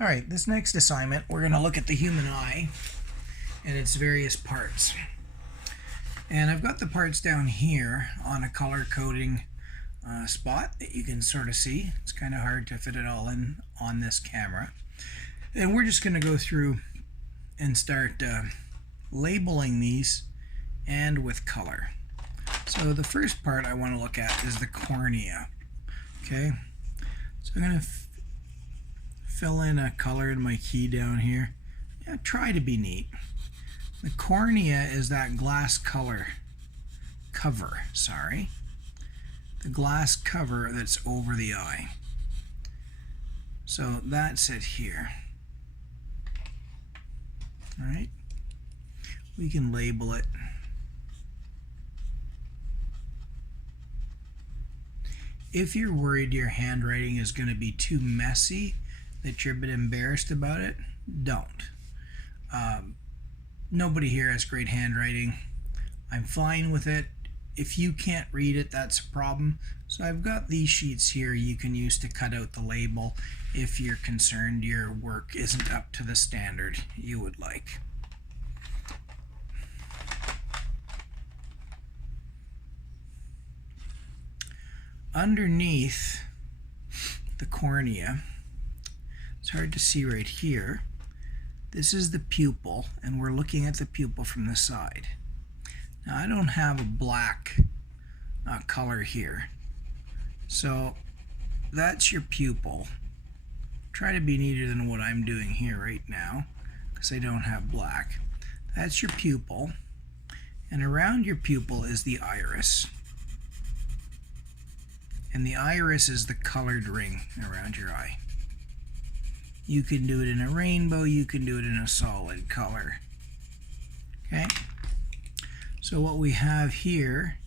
All right, this next assignment, we're going to look at the human eye and its various parts. And I've got the parts down here on a color coding spot that you can sort of see. It's kind of hard to fit it all in on this camera. And we're just going to go through and start labeling these and with color. So the first part I want to look at is the cornea. Okay, so I'm going to fill in a color in my key down here. Yeah, try to be neat. The cornea is that glass cover. The glass cover that's over the eye. So that's it here. All right, we can label it. If you're worried your handwriting is going to be too messy, that you're a bit embarrassed about it, don't. Nobody here has great handwriting. I'm fine with it. If you can't read it, that's a problem. So I've got these sheets here you can use to cut out the label if you're concerned your work isn't up to the standard you would like. Underneath the cornea, it's hard to see right here, this is the pupil, and we're looking at the pupil from the side. Now I don't have a black color here, so that's your pupil. Try to be neater than what I'm doing here right now because I don't have black. That's your pupil, and around your pupil is the iris. And the iris is the colored ring around your eye. You can do it in a rainbow, you can do it in a solid color. Okay? So what we have here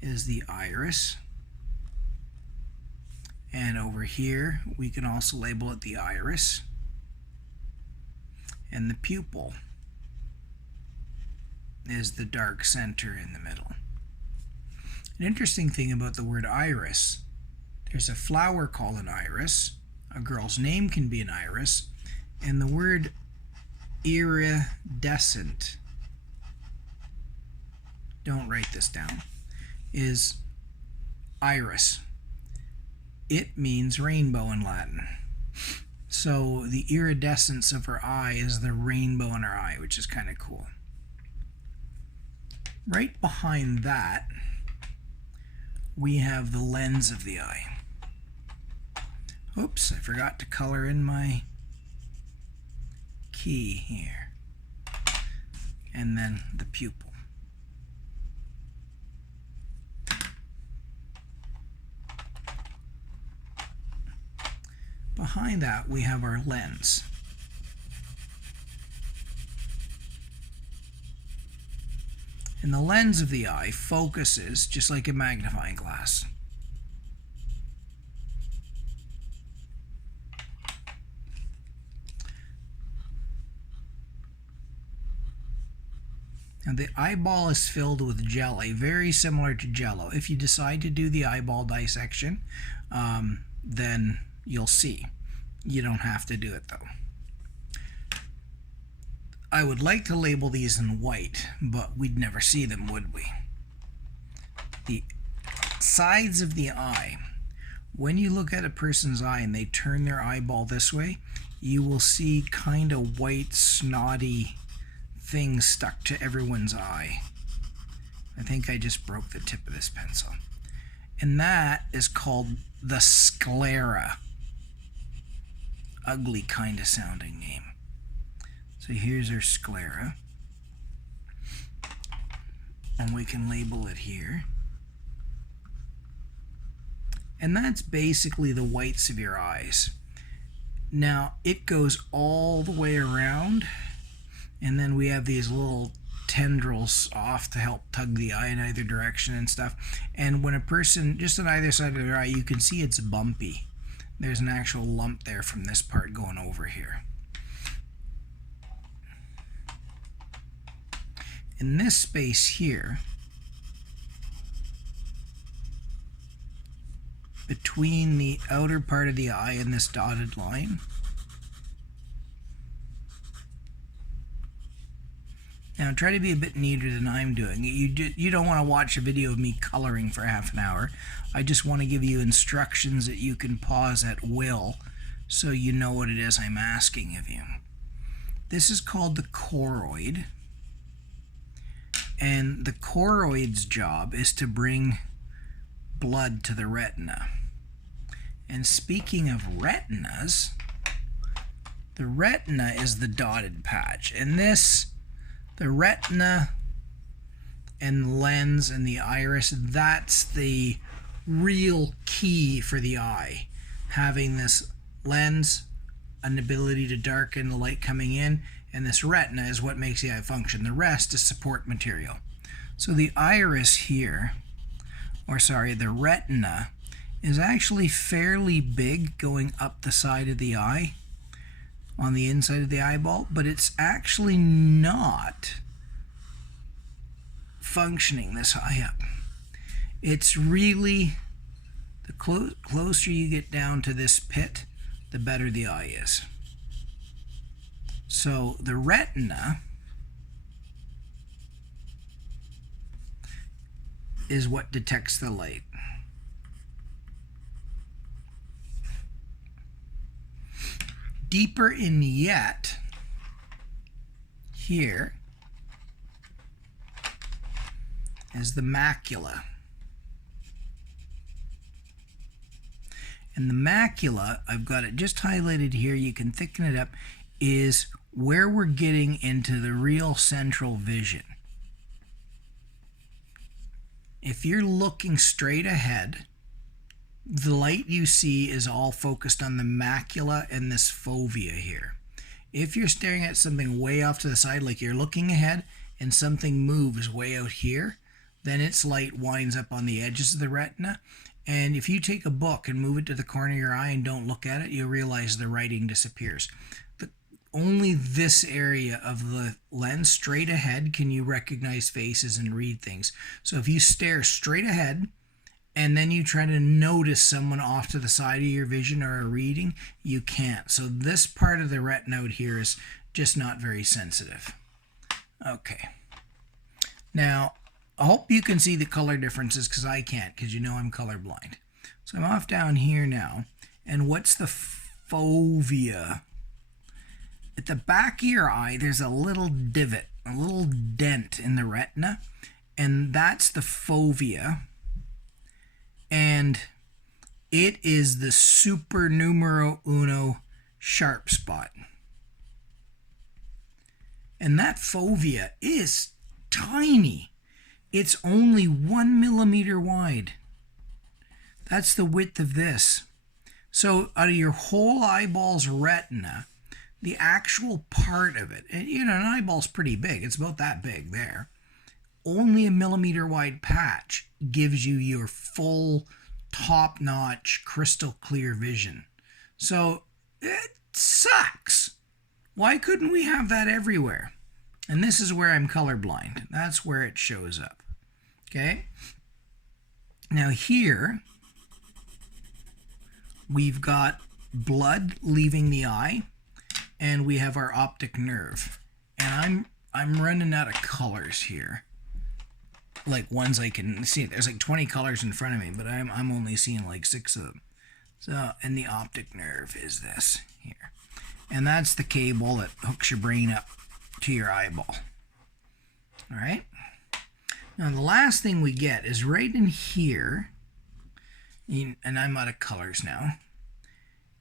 is the iris. And over here, we can also label it the iris. And the pupil is the dark center in the middle. An interesting thing about the word iris, there's a flower called an iris, a girl's name can be an iris, and the word iridescent, don't write this down, is iris. It means rainbow in Latin. So the iridescence of her eye is the rainbow in her eye, which is kind of cool. Right behind that, we have the lens of the eye. Oops, I forgot to color in my key here. And then the pupil. Behind that, we have our lens. And the lens of the eye focuses just like a magnifying glass. Now the eyeball is filled with jelly, very similar to Jello. If you decide to do the eyeball dissection, then you'll see. You don't have to do it though. I would like to label these in white, but we'd never see them, would we? The sides of the eye. When you look at a person's eye and they turn their eyeball this way, you will see kind of white, snotty things stuck to everyone's eye. I think I just broke the tip of this pencil. And that is called the sclera. Ugly kind of sounding name. So here's our sclera. And we can label it here. And that's basically the whites of your eyes. Now it goes all the way around, and then we have these little tendrils off to help tug the eye in either direction and stuff. And when a person, just on either side of their eye, you can see it's bumpy. There's an actual lump there from this part going over here. In this space here, between the outer part of the eye and this dotted line, Now try to be a bit neater than I'm doing. You don't want to watch a video of me coloring for half an hour. I just want to give you instructions that you can pause at will so you know what it is I'm asking of you. This is called the choroid. And the choroid's job is to bring blood to the retina. And speaking of retinas, the retina is the dotted patch. And this, the retina and lens and the iris, that's the real key for the eye. Having this lens, an ability to darken the light coming in, and this retina is what makes the eye function. The rest is support material. So the iris here, or sorry, the retina, is actually fairly big going up the side of the eye, on the inside of the eyeball, but it's actually not functioning this high up. It's really, the closer you get down to this pit, the better the eye is. So the retina is what detects the light. Deeper in yet, here is the macula. And the macula, I've got it just highlighted here, you can thicken it up, is where we're getting into the real central vision. If you're looking straight ahead, the light you see is all focused on the macula and this fovea here. If you're staring at something way off to the side, like you're looking ahead and something moves way out here, then its light winds up on the edges of the retina. And if you take a book and move it to the corner of your eye and don't look at it, you'll realize the writing disappears. Only this area of the lens straight ahead can you recognize faces and read things. So if you stare straight ahead and then you try to notice someone off to the side of your vision or a reading, you can't. So this part of the retina out here is just not very sensitive. Okay. Now, I hope you can see the color differences because I can't, because you know I'm colorblind. So I'm off down here now. And what's the fovea? At the back of your eye, there's a little divot, a little dent in the retina, and that's the fovea. And it is the super numero uno sharp spot. And that fovea is tiny. It's only 1 millimeter wide. That's the width of this. So out of your whole eyeball's retina, the actual part of it, and you know, an eyeball's pretty big, it's about that big there, only a millimeter wide patch gives you your full top-notch crystal clear vision. So it sucks. Why couldn't we have that everywhere? And this is where I'm colorblind. That's where it shows up. Okay? Now here we've got blood leaving the eye, and we have our optic nerve. And I'm running out of colors here. Like ones I can see. There's like 20 colors in front of me, but I'm only seeing like 6 of them. So, and the optic nerve is this here. And that's the cable that hooks your brain up to your eyeball. All right? Now the last thing we get is right in here, and I'm out of colors now,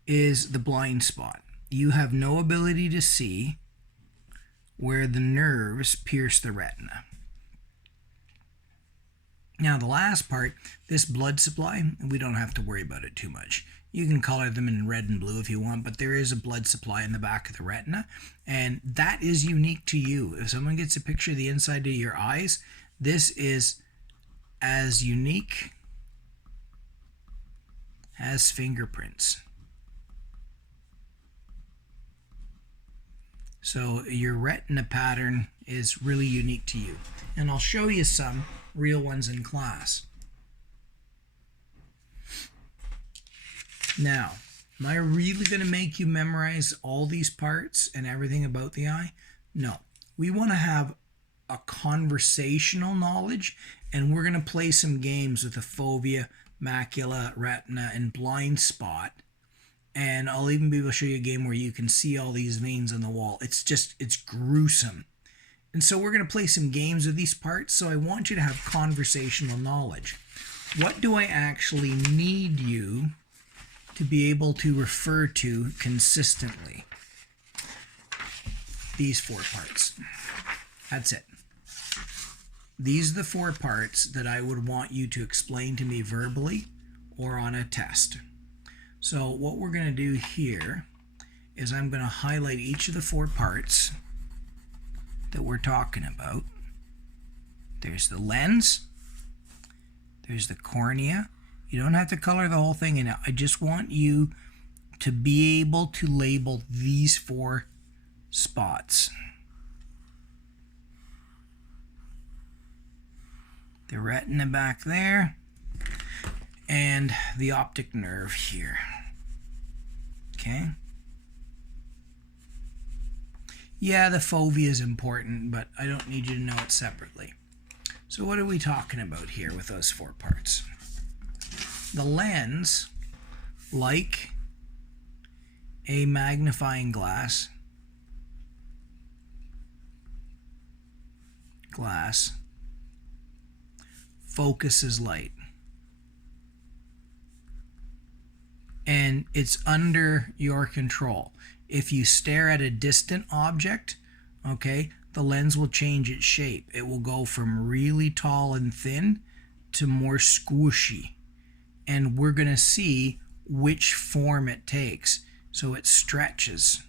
is the blind spot. You have no ability to see where the nerves pierce the retina. Now the last part, this blood supply, we don't have to worry about it too much. You can color them in red and blue if you want, but there is a blood supply in the back of the retina, and that is unique to you. If someone gets a picture of the inside of your eyes, this is as unique as fingerprints. So your retina pattern is really unique to you. And I'll show you some real ones in class. Now, am I really going to make you memorize all these parts and everything about the eye? No. We want to have a conversational knowledge, and we're going to play some games with the fovea, macula, retina, and blind spot. And I'll even be able to show you a game where you can see all these veins on the wall. It's gruesome. And so we're going to play some games with these parts, so I want you to have conversational knowledge. What do I actually need you to be able to refer to consistently? These 4 parts. That's it. These are the 4 parts that I would want you to explain to me verbally or on a test. So what we're going to do here is I'm going to highlight each of the 4 parts that we're talking about. There's the lens. There's the cornea. You don't have to color the whole thing in. I just want you to be able to label these 4 spots. The retina back there, and the optic nerve here. Okay? Yeah, the fovea is important, but I don't need you to know it separately. So what are we talking about here with those 4 parts? The lens, like a magnifying glass, focuses light. And it's under your control. If you stare at a distant object, okay, the lens will change its shape. It will go from really tall and thin to more squishy. And we're going to see which form it takes. So it stretches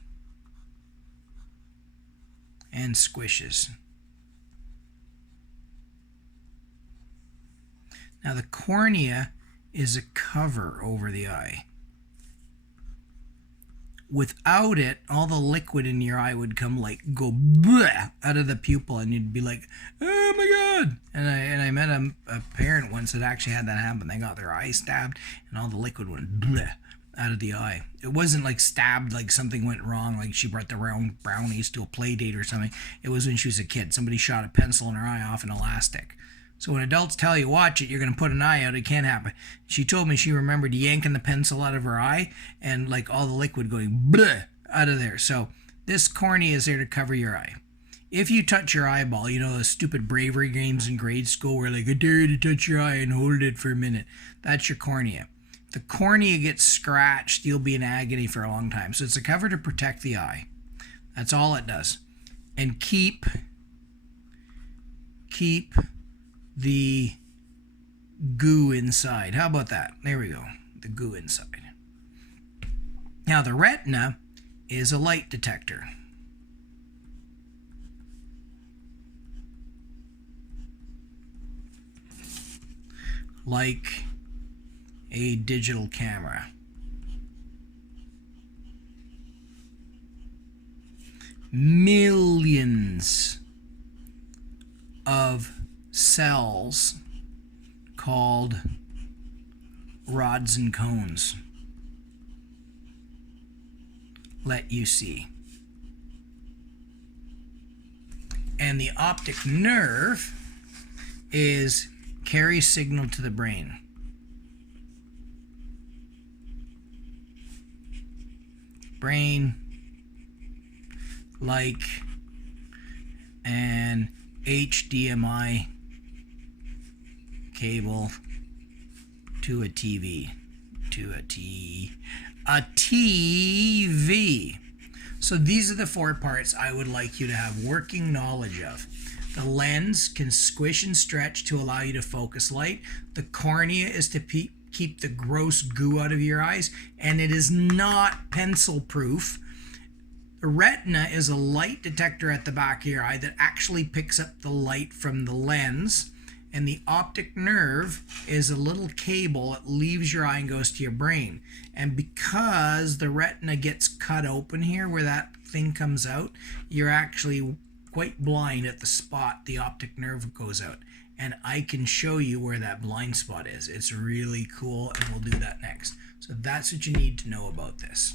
and squishes. Now the cornea is a cover over the eye. Without it, all the liquid in your eye would come go bleh out of the pupil, and you'd be like, oh my God. And I met a parent once that actually had that happen. They got their eye stabbed and all the liquid went bleh out of the eye. It wasn't like stabbed like something went wrong, like she brought the wrong brownies to a play date or something. It was when she was a kid. Somebody shot a pencil in her eye off an elastic. So when adults tell you, watch it, you're going to put an eye out, it can't happen. She told me she remembered yanking the pencil out of her eye and like all the liquid going bleh out of there. So this cornea is there to cover your eye. If you touch your eyeball, you know those stupid bravery games in grade school where like, I dare you to touch your eye and hold it for a minute. That's your cornea. If the cornea gets scratched, you'll be in agony for a long time. So it's a cover to protect the eye. That's all it does. And keep the goo inside. How about that? There we go. The goo inside. Now the retina is a light detector. Like a digital camera. Millions of cells called rods and cones let you see. And the optic nerve carries signal to the brain. Brain, like an HDMI cable to a TV. A TV. So these are the 4 parts I would like you to have working knowledge of. The lens can squish and stretch to allow you to focus light. The cornea is to keep the gross goo out of your eyes, and it is not pencil proof. The retina is a light detector at the back of your eye that actually picks up the light from the lens. And the optic nerve is a little cable that leaves your eye and goes to your brain. And because the retina gets cut open here where that thing comes out, you're actually quite blind at the spot the optic nerve goes out. And I can show you where that blind spot is. It's really cool, and we'll do that next. So that's what you need to know about this.